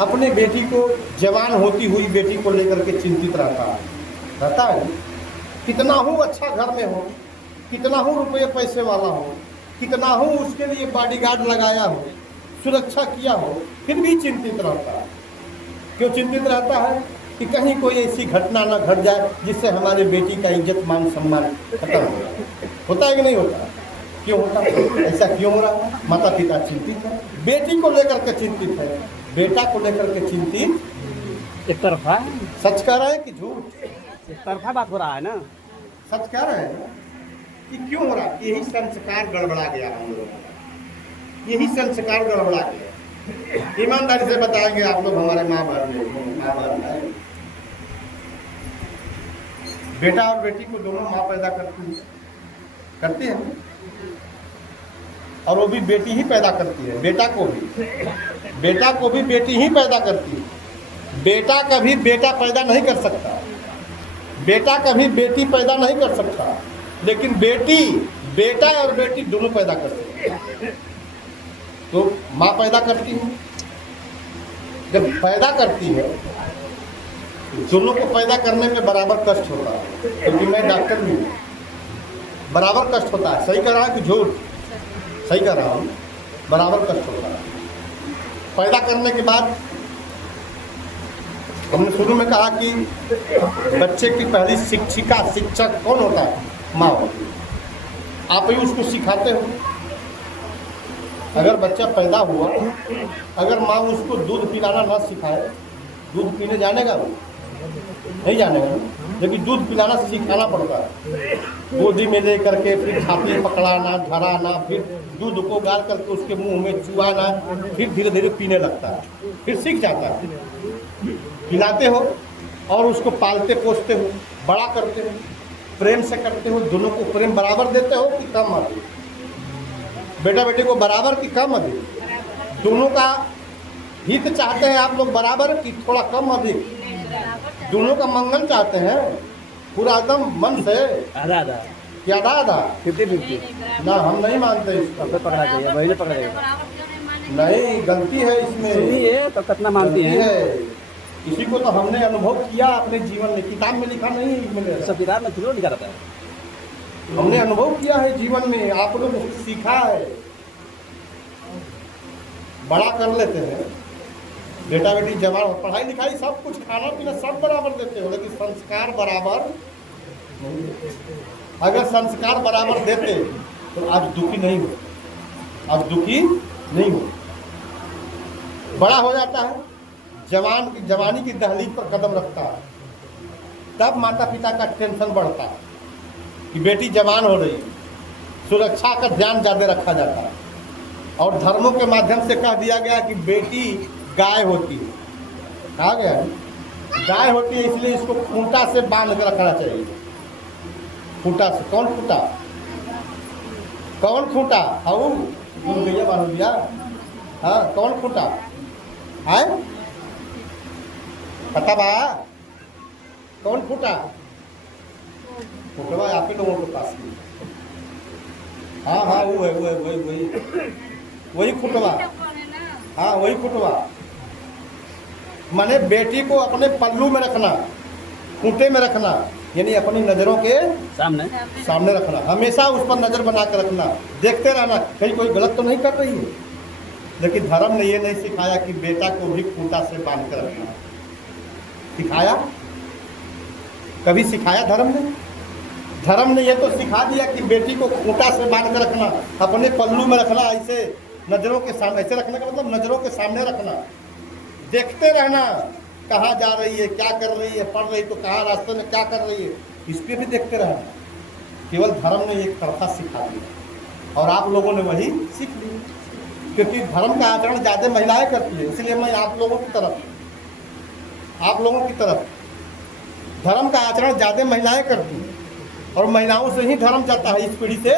अपने बेटी को, जवान होती हुई बेटी को लेकर के चिंतित रहता है। कितना हो अच्छा घर में हो, कितना हो रुपये पैसे वाला हो, कितना हो उसके लिए बॉडीगार्ड लगाया हो, सुरक्षा किया हो, फिर भी चिंतित रहता है। क्यों चिंतित रहता है? कि कहीं कोई ऐसी घटना ना घट जाए जिससे हमारे बेटी का इज्जत मान सम्मान खत्म हो जाए। होता है कि नहीं होता? क्यों होता है? ऐसा क्यों हो रहा है? माता पिता चिंतित है, बेटी को लेकर के चिंतित है, बेटा को लेकर के चिंतित एक तरफा। सच कह रहे हैं कि झूठ? एक तरफा बात हो रहा है ना। सच कह रहे हैं कि क्यों हो रहा है? यही संस्कार गड़बड़ा गया हम लोगों का, यही संस्कार गड़बड़ा गया। ईमानदारी से बताएंगे आप लोग, हमारे माँ बहन है, बेटा और बेटी को दोनों माँ पैदा करती है और वो भी बेटी ही पैदा करती है। बेटा को भी बेटी ही पैदा करती है। बेटा कभी बेटा पैदा नहीं कर सकता, बेटा कभी बेटी पैदा नहीं कर सकता, लेकिन बेटी बेटा और बेटी दोनों पैदा कर सकती है। तो माँ पैदा करती है, जब पैदा करती है दोनों को पैदा करने में बराबर कष्ट होता है, क्योंकि मैं डॉक्टर भी हूँ। बराबर कष्ट होता है, सही कह रहा है कि झूठ? सही कह रहा हूँ, बराबर कष्ट होता है। पैदा करने के बाद हमने शुरू में कहा कि बच्चे की पहली शिक्षक कौन होता है? माँ होती है। आप ही उसको सिखाते हो। अगर बच्चा पैदा हुआ, अगर माँ उसको दूध पिलाना ना सिखाए, दूध पीने जानेगा वो? नहीं जानेगा, लेकिन दूध पिलाना सिखाना पड़ता है। गोदी में ले करके फिर छाती पकड़ाना, धराना, फिर दूध को गाल करके उसके मुंह में चुआना, फिर धीरे धीरे पीने लगता है, फिर सीख जाता है। खिलाते हो और उसको पालते पोसते हो, बड़ा करते हो, प्रेम से करते हो। दोनों को प्रेम बराबर देते हो कि कम अधिक? बेटा बेटी को बराबर कि कम अधिक? दोनों का हित चाहते हैं आप लोग बराबर कि थोड़ा कम अधिक? दोनों का मंगल चाहते हैं पूरा एकदम मन से, आधा आधा कि आधा आधा 50-50 ना? हम नहीं मानते इसको। अब तो पकड़ा जाइए, वही पकड़ा जाइए। नहीं, गलती है इसमें, सुनिए तो कितना मानती गलती हैं? है। इसी को तो हमने अनुभव किया अपने जीवन में, किताब में लिखा नहीं मिलेगा। सब किताब में थोड़ा लिखा रहता है। हमने अनुभव किया है जीवन में, आप लोग सीखा है। बड़ा कर लेते हैं, बेटा बेटी जवान, पढ़ाई लिखाई सब कुछ, खाना पीना सब बराबर देते हो, लेकिन संस्कार बराबर नहीं देते। अगर संस्कार बराबर देते तो आज दुखी नहीं हो, आज दुखी नहीं हो। बड़ा हो जाता है, जवानी की दहलीज पर कदम रखता है, तब माता पिता का टेंशन बढ़ता है कि बेटी जवान हो रही है, सुरक्षा का ध्यान ज़्यादा रखा जाता है। और धर्मों के माध्यम से कह दिया गया कि बेटी गाय होती है, कहा गया है गाय होती है, इसलिए इसको खूंटा से बांध कर रखना चाहिए। खूंटा से? कौन खूंटा? कौन खूंटा? हाउ भैया बांध दिया। हाँ, कौन खूंटा है? पता बा कौन खूंटा? खूंटवा आप ही लोगों के पास में। हाँ हाँ, वो है वही खूंटवा। हाँ, वही खूंटवा। माने बेटी को अपने पल्लू में रखना, खूंटे में रखना, यानी अपनी नज़रों के सामने रखना, हमेशा उस पर नज़र बना कर रखना, देखते रहना कहीं कोई गलत तो नहीं कर रही है। लेकिन धर्म ने ये नहीं सिखाया कि बेटा को भी खूंटा से बांध कर रखना। सिखाया? कभी सिखाया धर्म ने? धर्म ने ये तो सिखा दिया कि बेटी को खूंटा से बांध कर रखना, अपने पल्लू में रखना, ऐसे नज़रों के सामने, ऐसे रखने का मतलब नज़रों के सामने रखना, देखते रहना कहाँ जा रही है, क्या कर रही है, पढ़ रही तो कहाँ रास्ते में क्या कर रही है, इस पर भी देखते रहना। केवल धर्म ने एक तरफा सिखा दिया और आप लोगों ने वही सीख लिया, क्योंकि धर्म का आचरण ज़्यादा महिलाएं करती है। इसलिए मैं आप लोगों की तरफ धर्म का आचरण ज़्यादा महिलाएं करती हैं और महिलाओं से ही धर्म जाता है, इस पीढ़ी से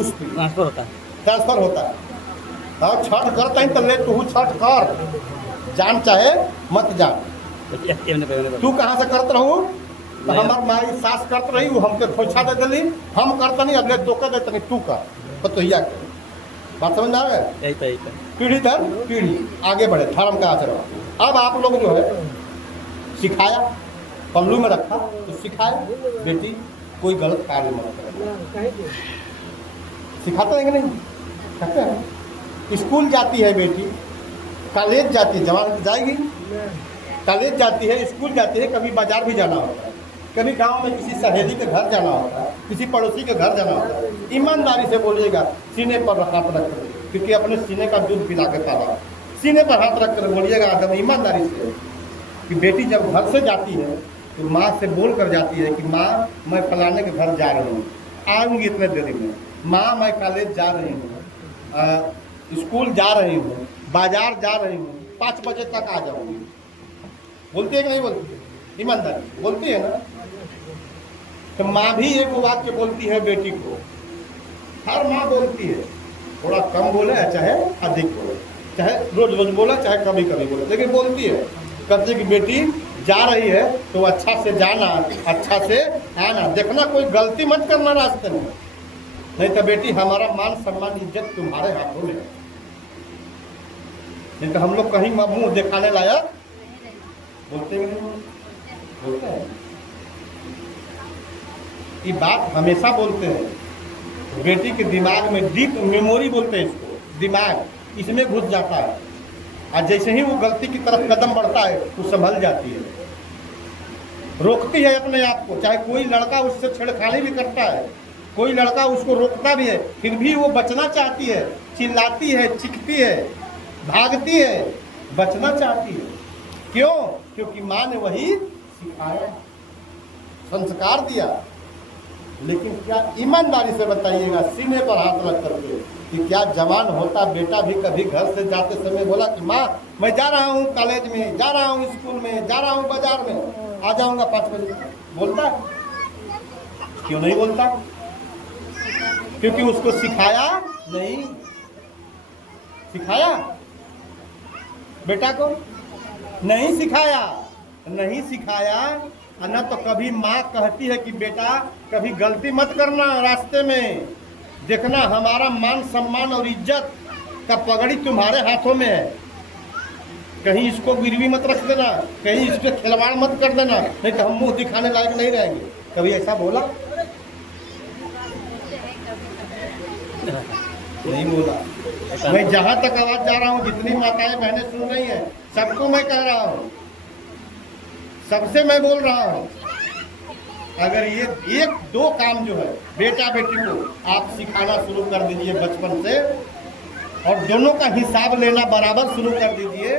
उस पीढ़ी ट्रांसफर होता है। और छठ करता ही तो ले तू छठ कर, जान चाहे मत जान। तू कहाँ से करत रहू? तो हमार माई सास करत रही, वो हमके खोछा दे दिली, हम करता नहीं, अगले धोखा देते नहीं, तू कर तो हिया कर। बात समझ में आ रहा है? पीढ़ी दर पीढ़ी आगे बढ़े धर्म का आचरण। अब आप लोग जो है सिखाया, पल्लू में रखा तो सिखाया बेटी कोई गलत कार्य मत करे। सिखाते हैं कि नहीं? कहते हैं। स्कूल जाती है बेटी, कॉलेज जाती है, जवान जाएगी, कॉलेज जाती है, स्कूल जाती है, कभी बाजार भी जाना होता है, कभी गांव में किसी सहेली के घर जाना होता है, किसी पड़ोसी के घर जाना होता है। ईमानदारी से बोलिएगा, सीने पर हाथ रख कर, क्योंकि अपने सीने का दूध पिला के पाला, सीने पर हाथ रख कर बोलिएगा एकदम ईमानदारी से कि बेटी जब घर से जाती है तो माँ से बोल कर जाती है कि माँ मैं फलाने के घर जा रही हूँ, आऊँगी इतने देरी में। माँ मैं कॉलेज जा रही हूँ, स्कूल जा रही हूँ, बाजार जा रही हूँ, 5 बजे तक आ जाऊँगी। बोलती है कि नहीं बोलती? ईमानदार बोलती है ना। तो माँ भी एक वाक्य बोलती है बेटी को, हर माँ बोलती है, थोड़ा कम बोले चाहे अधिक बोले, चाहे रोज रोज बोले चाहे कभी कभी बोले, लेकिन बोलती है। कहती है कि बेटी जा रही है तो अच्छा से जाना, अच्छा से आना, देखना कोई गलती मत करना रास्ते में, नहीं तो बेटी हमारा मान सम्मान इज्जत तुम्हारे हाथों में है। नहीं तो हम लोग कहीं मुंह दिखाने लायक बोलते हैं, बोलते हैं। ये बात हमेशा बोलते हैं। बेटी के दिमाग में डीप मेमोरी बोलते हैं इसको, दिमाग इसमें घुस जाता है, और जैसे ही वो गलती की तरफ कदम बढ़ता है वो संभल जाती है, रोकती है अपने आप को। चाहे कोई लड़का उससे छेड़खानी भी करता है, कोई लड़का उसको रोकता भी है, फिर भी वो बचना चाहती है, चिल्लाती है, चीखती है, भागती है, बचना चाहती है। क्यों? क्योंकि माँ ने वही सिखाया, संस्कार दिया। लेकिन क्या ईमानदारी से बताइएगा, सीने पर हाथ रख करके, कि क्या जवान होता बेटा भी कभी घर से जाते समय बोला कि माँ मैं जा रहा हूँ कॉलेज में, जा रहा हूँ स्कूल में, जा रहा हूँ बाजार में, आ जाऊँगा 5 बजे? बोलता? क्यों नहीं बोलता? क्योंकि उसको सिखाया नहीं। सिखाया बेटा को? नहीं सिखाया, नहीं सिखाया। न तो कभी माँ कहती है कि बेटा कभी गलती मत करना रास्ते में, देखना हमारा मान सम्मान और इज्जत का पगड़ी तुम्हारे हाथों में है, कहीं इसको गिरवी मत रख देना, कहीं इसके खिलवाड़ मत कर देना, नहीं तो हम मुंह दिखाने लायक नहीं रहेंगे। कभी ऐसा बोला? नहीं बोला। मैं जहाँ तक आवाज जा रहा हूँ, जितनी माताएं बहनें सुन रही हैं, सबको मैं कह रहा हूँ, सबसे मैं बोल रहा हूँ, अगर ये 1-2 काम जो है बेटा बेटी को आप सिखाना शुरू कर दीजिए बचपन से, और दोनों का हिसाब लेना बराबर शुरू कर दीजिए,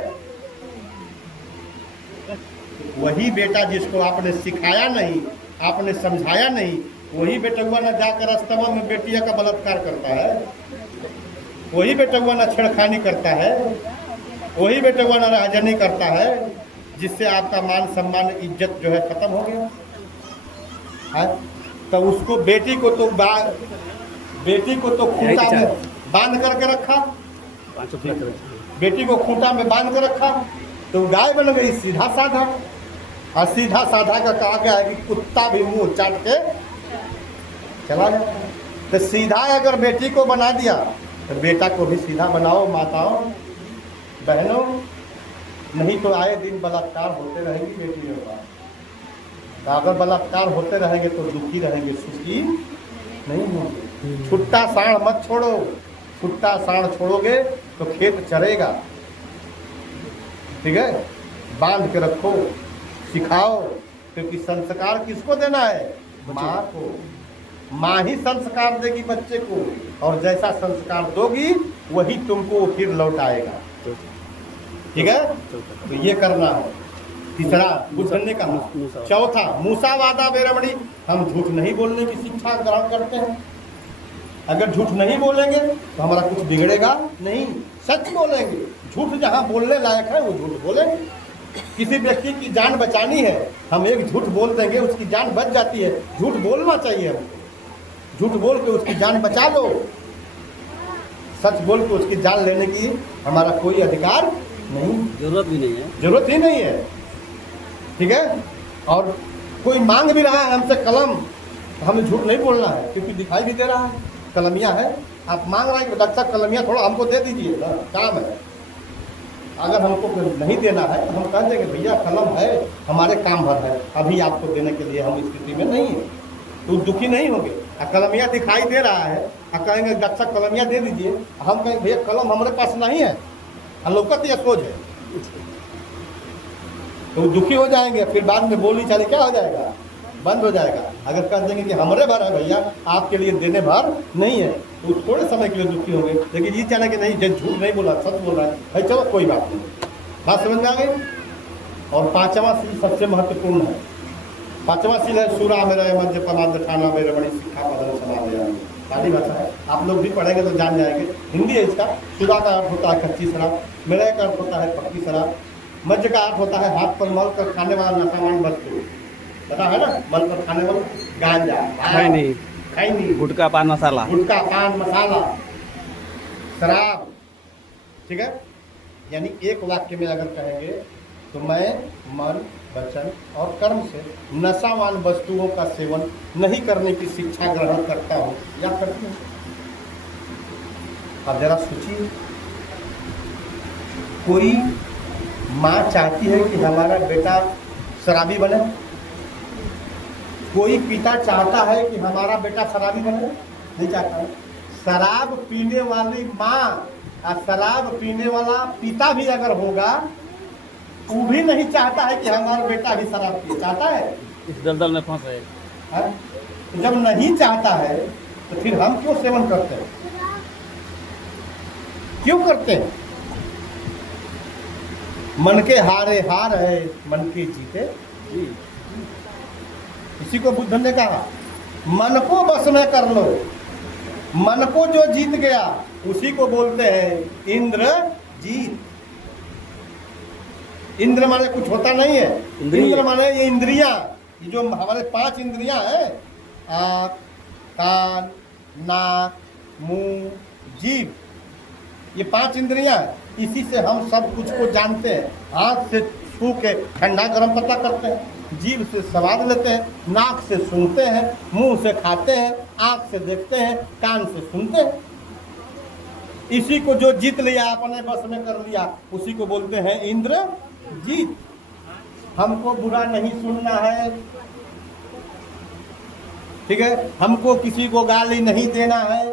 वही बेटा जिसको आपने सिखाया नहीं, आपने समझाया नहीं, वही बेटुआ न जाकर अस्तमा में बेटिया का बलात्कार करता है, वही बेटुआ न छेड़खानी करता है, वही बेटुआ न राजनी करता है, जिससे आपका मान सम्मान इज्जत जो है खत्म हो गया है। तो उसको बेटी को तो खूंटा में बांध करके रखा, बेटी को खूंटा में बांध कर रखा, तो गाय बन गई सीधा साधा। और सीधा साधा का कहा गया है कि कुत्ता भी मुंह चाट के चला जाता है। तो सीधा अगर बेटी को बना दिया तो बेटा को भी सीधा बनाओ माताओं बहनों, नहीं तो आए दिन बलात्कार होते रहेंगी बेटियों का। तो अगर बलात्कार होते रहेंगे तो दुखी रहेंगे, सुखी नहीं होंगे। छुट्टा साढ़ मत छोड़ो, छुट्टा साढ़ छोड़ोगे तो खेत चरेगा। ठीक है, बांध के रखो, सिखाओ, क्योंकि संस्कार किसको देना है? माँ को। माँ ही संस्कार देगी बच्चे को, और जैसा संस्कार दोगी वही तुमको फिर लौटाएगा। ठीक है, तो ये करना है। तीसरा बुझने का। चौथा मूसावादा बेरमणी, हम झूठ नहीं बोलने की शिक्षा ग्रहण करते हैं। अगर झूठ नहीं बोलेंगे तो हमारा कुछ बिगड़ेगा नहीं, सच बोलेंगे। झूठ जहाँ बोलने लायक है वो झूठ बोलेंगे। किसी व्यक्ति की जान बचानी है, हम एक झूठ बोल देंगे, उसकी जान बच जाती है। झूठ बोलना चाहिए हमको, झूठ बोल के उसकी जान बचा लो। सच बोल के उसकी जान लेने की हमारा कोई अधिकार नहीं, जरूरत भी नहीं है, जरूरत ही नहीं है। ठीक है, और कोई मांग भी रहा है हमसे कलम, हमें झूठ नहीं बोलना है, क्योंकि दिखाई भी दे रहा है कलमिया है। आप मांग रहे हैं डॉक्टर कलमिया थोड़ा हमको दे दीजिए ना, काम है। अगर हमको नहीं देना है तो हम कह देंगे भैया कलम है, हमारे काम भर है, अभी आपको देने के लिए हम स्थिति में नहीं है, तो दुखी नहीं होंगे। कलमिया दिखाई दे रहा है, कहेंगे डॉक्टर कलमिया दे दीजिए, हम कहेंगे भैया कलम हमारे पास नहीं है, लौकत या सोच है, तो दुखी हो जाएंगे। फिर बाद में बोली चाली क्या हो जाएगा? बंद हो जाएगा। अगर कह देंगे कि हमारे भर है भैया, आपके लिए देने भर नहीं है, तो थोड़े समय के लिए दुखी होंगे। लेकिन ये चाहे कि नहीं, झूठ नहीं बोला, सच बोल रहा है भाई, चलो कोई बात नहीं। बात समझ में आ गई। और 5वां सबसे महत्वपूर्ण है, पांचवा सील है सूरा में रहे मध्य पमांद ठाना में रमणी शिक्षा पदन समाधि। पाली भाषा है, आप लोग भी पढ़ेंगे तो जान जाएंगे। हिंदी है इसका। सूरा का अर्थ होता है कच्ची शराब, मेरे का अर्थ होता है पक्की शराब, मध्य का अर्थ होता है हाथ पर मल कर खाने वाला नशामान वस्तु। पता है ना, मल कर खाने वाला गांजा, खैनी, खैनी, गुटखा, पान मसाला। गुटखा, पान मसाला, शराब। ठीक है, यानी एक वाक्य में अगर कहेंगे तो मैं मन, वचन और कर्म से नशावान वस्तुओं का सेवन नहीं करने की शिक्षा ग्रहण करता हूँ या करती हूँ। अब जरा सोचिए, कोई माँ चाहती है कि हमारा बेटा शराबी बने? कोई पिता चाहता है कि हमारा बेटा शराबी बने? नहीं चाहता है। शराब पीने वाली माँ और शराब पीने वाला पिता भी अगर होगा, वो भी नहीं चाहता है कि हमारा बेटा भी शराब पिए। चाहता है? इस दलदल में फंस रहे। हाँ? तो जब नहीं चाहता है तो फिर हम क्यों सेवन करते हैं? क्यों करते हैं? मन के हारे हार है, मन के जीते जी। इसी को बुद्ध ने कहा, मन को बस में कर लो। मन को जो जीत गया उसी को बोलते हैं इंद्र जीत। इंद्र माने कुछ होता नहीं है, इंद्र माने ये इंद्रियां, ये जो हमारे 5 इंद्रियां हैं, आँख, कान, नाक, मुंह, जीभ, ये 5 इंद्रियां, इसी से हम सब कुछ को जानते हैं। हाथ से छू के ठंडा गर्म पता करते हैं, जीभ से स्वाद लेते हैं, नाक से सूंघते हैं, मुंह से खाते हैं, आँख से देखते हैं, कान से सुनते हैं। इसी को जो जीत लिया, अपने बस में कर लिया, उसी को बोलते हैं इंद्र जीत। हमको बुरा नहीं सुनना है, ठीक है, हमको किसी को गाली नहीं देना है।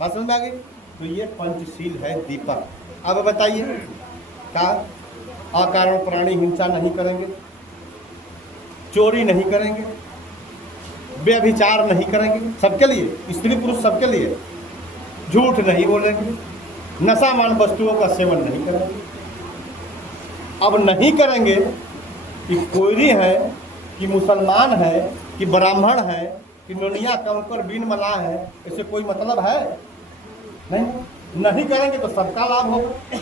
बात समझ में आ गई? तो ये पंचशील है दीपक। अब बताइए, क्या अकारण प्राणी हिंसा नहीं करेंगे, चोरी नहीं करेंगे, व्यभिचार नहीं करेंगे, सबके लिए, स्त्री पुरुष सबके लिए, झूठ नहीं बोलेंगे, नशामान वस्तुओं का सेवन नहीं करेंगे। अब नहीं करेंगे कि कोयरी है, कि मुसलमान है, कि ब्राह्मण है, कि नोनिया कंकर बीन मला है, इससे कोई मतलब है नहीं करेंगे तो सबका लाभ होगा,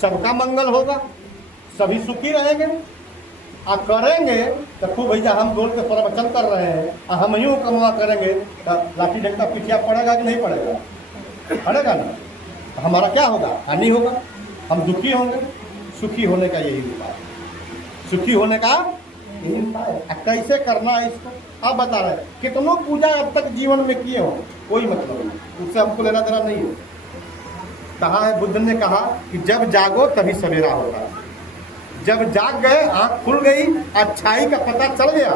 सबका मंगल होगा, सभी सुखी रहेंगे। और करेंगे तो खूब भैया हम बोल के प्रवचन कर रहे हैं और हम यूँ कमवा करेंगे तो लाठी डंडा पिटिया पड़ेगा कि नहीं पड़ेगा? पड़ेगा ना। तो हमारा क्या होगा? हानि होगा, हम दुखी होंगे। सुखी होने का यही उपाय, सुखी होने का यही उपाय है। कैसे करना है इसको आप बता रहे हैं। कितनों पूजा अब तक जीवन में किए हो, कोई मतलब नहीं, उससे हमको लेना देना नहीं है। कहा है बुद्ध ने कहा कि जब जागो तभी सवेरा होगा। जब जाग गए, आँख खुल गई, अच्छाई का पता चल गया,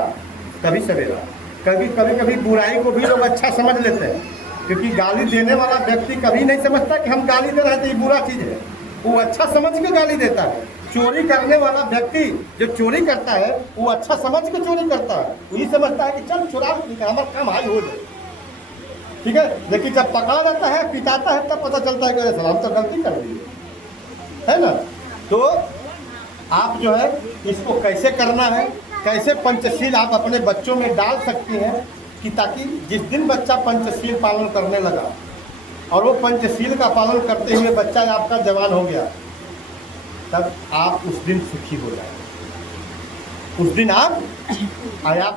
तभी सवेरा। कभी बुराई को भी लोग अच्छा समझ लेते हैं, क्योंकि गाली देने वाला व्यक्ति कभी नहीं समझता कि हम गाली दे रहे हैं तो ये बुरा चीज़ है, वो अच्छा समझ के गाली देता है। चोरी करने वाला व्यक्ति जो चोरी करता है वो अच्छा समझ के चोरी करता है, वही समझता है कि चल चुरा हमारा काम हाई हो जाए, ठीक है। लेकिन जब पकड़ा जाता है, पिटाता है, तब पता चलता है कि अरे सलाम तो गलती कर दी है ना। तो आप जो है इसको कैसे करना है, कैसे पंचशील आप अपने बच्चों में डाल सकती हैं कि ताकि जिस दिन बच्चा पंचशील पालन करने लगा और वो पंचशील का पालन करते हुए बच्चा आपका जवान हो गया, तब आप उस दिन सुखी हो जाए। उस दिन आप